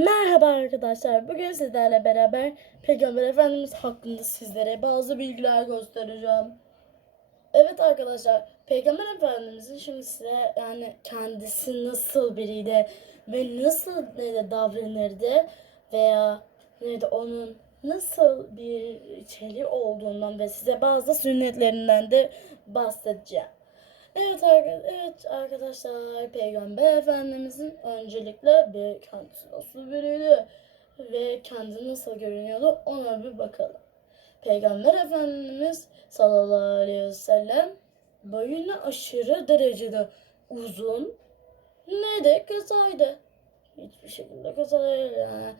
Merhaba arkadaşlar. Bugün sizlerle beraber Peygamber Efendimiz hakkında sizlere bazı bilgiler göstereceğim. Evet arkadaşlar, Peygamber Efendimizin şimdi size yani kendisi nasıl biriydi ve nasıl ne davranırdı veya ne de onun nasıl bir içeriği olduğundan ve size bazı sünnetlerinden de bahsedeceğim. Evet, evet arkadaşlar Peygamber Efendimizin öncelikle bir kendisi nasıl biriydi ve kendi nasıl görünüyordu ona bir bakalım. Peygamber Efendimiz sallallahu aleyhi ve sellem boyunu aşırı derecede uzun ne de kısaydı. Hiçbir şekilde kısa değil yani.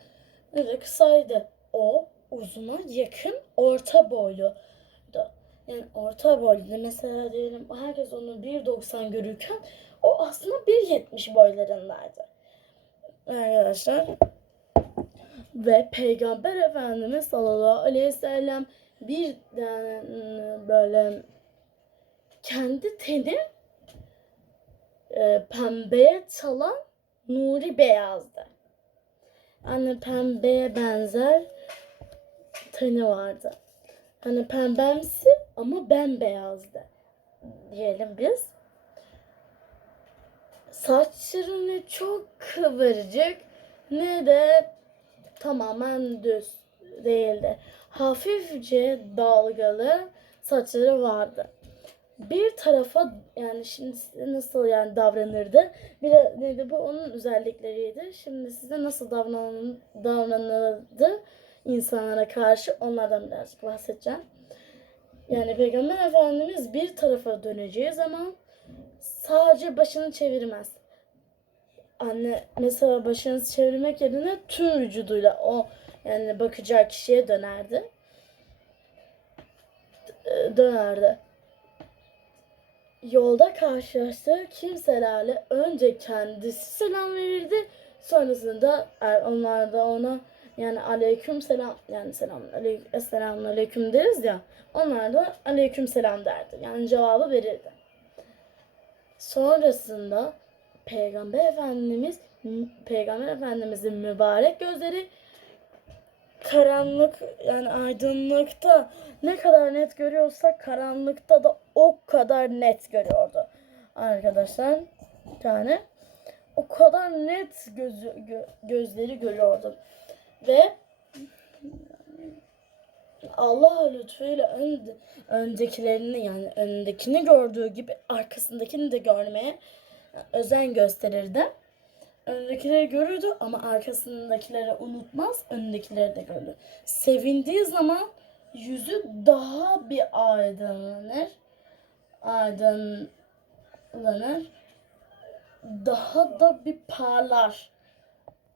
Ne de kısaydı. O uzuna yakın orta boylu. Yani orta boylu mesela diyelim herkes onu 1.90 görürken o aslında 1.70 boylarındaydı. Arkadaşlar ve Peygamber Efendimiz sallallahu aleyhi ve sellem bir böyle kendi teni e, pembeye çalan nuri beyazdı. Yani pembeye benzer teni vardı. Hani pembemsi ama bembeyazdı. Diyelim biz. Saçlarını çok kıvırcık ne de tamamen düz değildi. Hafifçe dalgalı saçları vardı. Bir tarafa yani şimdi size nasıl yani davranırdı? Bir neydi bu onun özellikleriydi. Şimdi size nasıl davran davranırdı insanlara karşı onlardan birazcık bahsedeceğim. Yani Peygamber Efendimiz bir tarafa döneceği zaman sadece başını çevirmez. Anne mesela başını çevirmek yerine tüm vücuduyla o yani bakacağı kişiye dönerdi. Dönerdi. Yolda karşılaştığı kimselerle önce kendisi selam verirdi. Sonrasında er- onlar da ona yani aleyküm selam yani selam aleyküm, esselamun aleyküm deriz ya. Onlar da aleyküm selam derdi. Yani cevabı verirdi. Sonrasında Peygamber Efendimiz Peygamber Efendimizin mübarek gözleri karanlık yani aydınlıkta ne kadar net görüyorsa karanlıkta da o kadar net görüyordu. Arkadaşlar bir tane o kadar net gözü, gö- gözleri görüyordu. Ve Allah lütfuyla ön, öndekilerini yani öndekini gördüğü gibi arkasındakini de görmeye özen gösterirdi. Öndekileri görürdü ama arkasındakileri unutmaz, öndekileri de görürdü. Sevindiği zaman yüzü daha bir aydınlanır. Aydınlanır. Daha da bir parlar.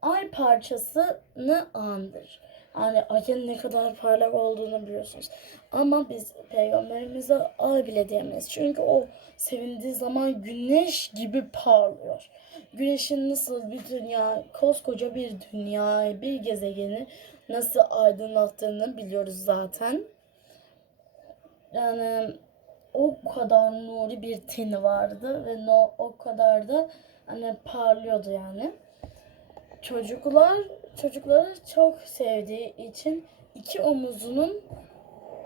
Ay parçasını andır. Yani ayın ne kadar parlak olduğunu biliyorsunuz. Ama biz peygamberimize ay bile diyemeyiz. Çünkü o sevindiği zaman güneş gibi parlıyor. Güneşin nasıl bir dünya, koskoca bir dünya, bir gezegeni nasıl aydınlattığını biliyoruz zaten. Yani o kadar nuri bir teni vardı ve no, o kadar da hani parlıyordu yani. Çocuklar çocukları çok sevdiği için iki omuzunun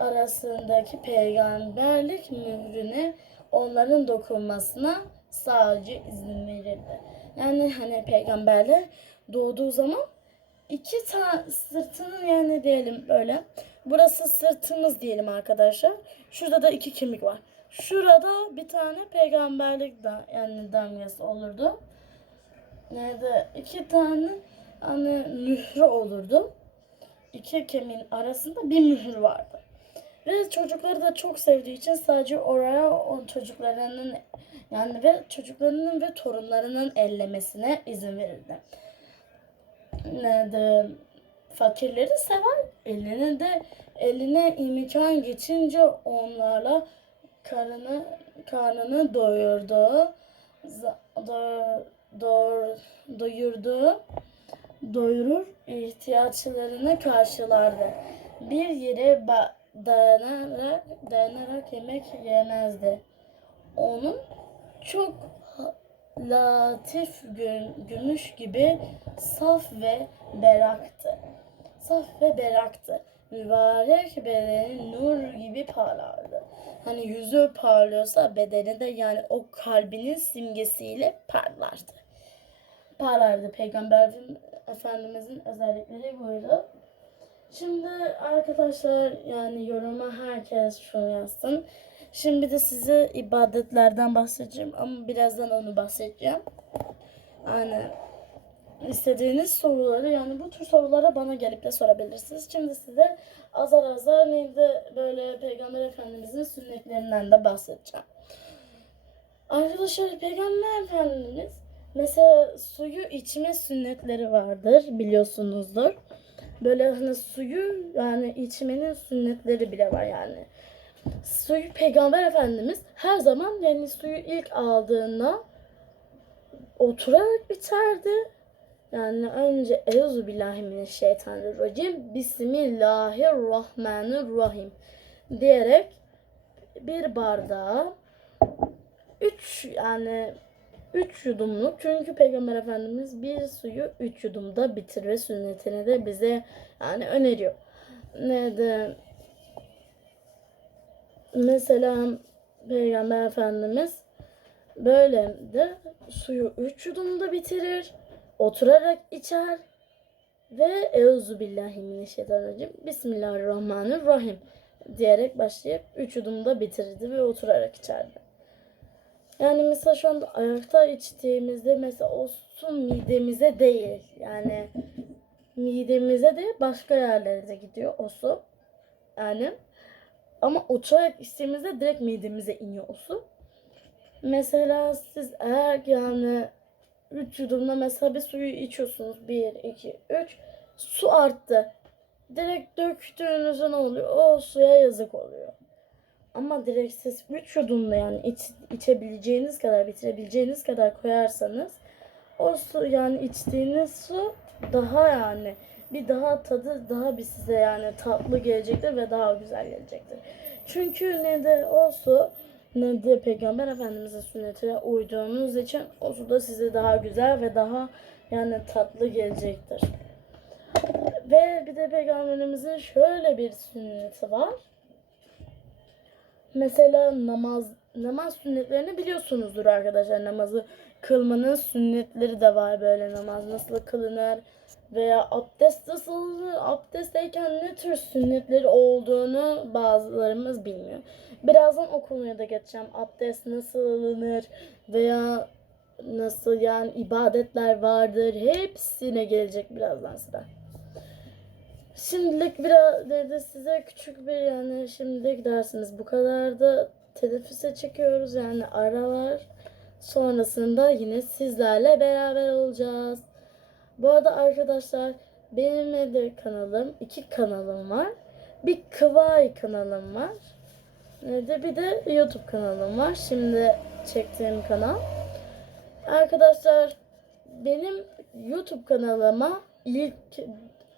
arasındaki peygamberlik mührüne onların dokunmasına sadece izin verirdi. Yani hani peygamberler doğduğu zaman iki tane sırtının yani diyelim böyle. Burası sırtımız diyelim arkadaşlar. Şurada da iki kemik var. Şurada bir tane peygamberlik da yani damgası olurdu. Nerede iki tane hani mührü olurdu. İki kemiğin arasında bir mühür vardı. Ve çocukları da çok sevdiği için sadece oraya o çocuklarının yani ve çocuklarının ve torunlarının ellemesine izin verirdi. Ne de fakirleri sever, eline de eline imkan geçince onlarla karını karnını doyurdu. za- Do, do, doyurdu doyurur, ihtiyaçlarını karşılardı. Bir yere dayanarak, dayanarak yemek yemezdi. Onun çok latif gü- gümüş gibi saf ve beraktı. Saf ve beraktı. Mübarek bedeni nur gibi parlardı. Hani yüzü parlıyorsa bedeni de yani o kalbinin simgesiyle parlardı. Parlardı Peygamber Efendimizin özellikleri buydu. Şimdi arkadaşlar yani yoruma herkes şunu yazsın. Şimdi de size ibadetlerden bahsedeceğim ama birazdan onu bahsedeceğim. Yani istediğiniz soruları yani bu tür sorulara bana gelip de sorabilirsiniz. Şimdi size azar azar neydi böyle Peygamber Efendimizin sünnetlerinden de bahsedeceğim. Arkadaşlar Peygamber Efendimiz mesela suyu içme sünnetleri vardır biliyorsunuzdur. Böyle hani suyu yani içmenin sünnetleri bile var yani. Suyu Peygamber Efendimiz her zaman yani suyu ilk aldığında oturarak biterdi. Yani önce Euzu billahi mineşşeytanirracim Bismillahirrahmanirrahim diyerek bir bardağa üç yani üç yudumluk çünkü Peygamber Efendimiz bir suyu üç yudumda bitirme sünnetini de bize yani öneriyor. Ne de mesela Peygamber Efendimiz böyle de suyu üç yudumda bitirir, oturarak içer ve Euzu billahi mineşşeytanirracim Bismillahirrahmanirrahim diyerek başlayıp üç yudumda bitirirdi ve oturarak içerdi. Yani mesela şu anda ayakta içtiğimizde mesela o su midemize değil. Yani midemize de başka yerlere de gidiyor o su. Yani ama oturarak içtiğimizde direkt midemize iniyor o su. Mesela siz eğer yani 3 yudumda mesela bir suyu içiyorsunuz. 1, 2, 3. Su arttı. Direkt döktüğünüzde ne oluyor? O suya yazık oluyor. Ama direkt siz 3 yudumda yani iç, içebileceğiniz kadar, bitirebileceğiniz kadar koyarsanız o su yani içtiğiniz su daha yani bir daha tadı daha bir size yani tatlı gelecektir ve daha güzel gelecektir. Çünkü ne de o su ne de Peygamber Efendimiz'in sünnetine uyduğunuz için o su da size daha güzel ve daha yani tatlı gelecektir. Ve bir de Peygamberimizin şöyle bir sünneti var. Mesela namaz namaz sünnetlerini biliyorsunuzdur arkadaşlar. Namazı kılmanın sünnetleri de var böyle namaz nasıl kılınır veya abdest nasıl abdestteyken ne tür sünnetleri olduğunu bazılarımız bilmiyor. Birazdan o konuya da geçeceğim. Abdest nasıl alınır veya nasıl yani ibadetler vardır. Hepsine gelecek birazdan sıra. Şimdilik biraz dedi size küçük bir yani şimdilik dersiniz bu kadar da teneffüse çekiyoruz yani ara var. Sonrasında yine sizlerle beraber olacağız. Bu arada arkadaşlar benim de kanalım, iki kanalım var. Bir Kıvay kanalım var. Ne de bir de YouTube kanalım var. Şimdi çektiğim kanal. Arkadaşlar benim YouTube kanalıma ilk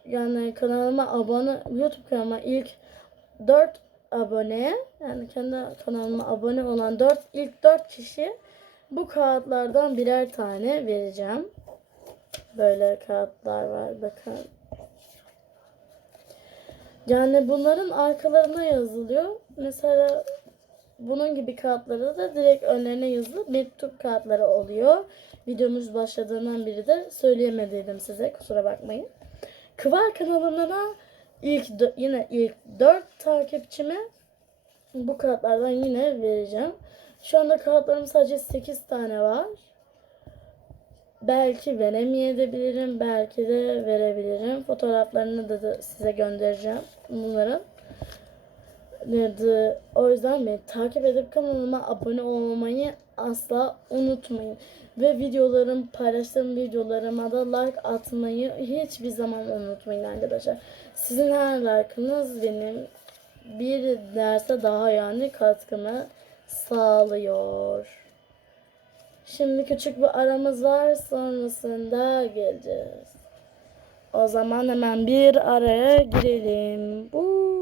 yani kanalıma abone YouTube kanalıma ilk 4 aboneye yani kendi kanalıma abone olan 4 ilk 4 kişi bu kağıtlardan birer tane vereceğim. Böyle kağıtlar var bakın. Yani bunların arkalarına yazılıyor. Mesela bunun gibi kağıtları da direkt önlerine yazılıp mektup kağıtları oluyor. Videomuz başladığından beri de söyleyemediydim size kusura bakmayın. Kıvar kanalına ilk yine ilk 4 takipçime bu kağıtlardan yine vereceğim. Şu anda kağıtlarım sadece 8 tane var. Belki veremeyebilirim, belki de verebilirim. Fotoğraflarını da, da size göndereceğim bunların. Dedi. O yüzden beni takip edip kanalıma abone olmayı asla unutmayın. Ve videolarım, paylaştığım videolarıma da like atmayı hiçbir zaman unutmayın arkadaşlar. Sizin her like'ınız benim bir derse daha yani katkımı sağlıyor. Şimdi küçük bir aramız var. Sonrasında geleceğiz. O zaman hemen bir araya girelim. Bu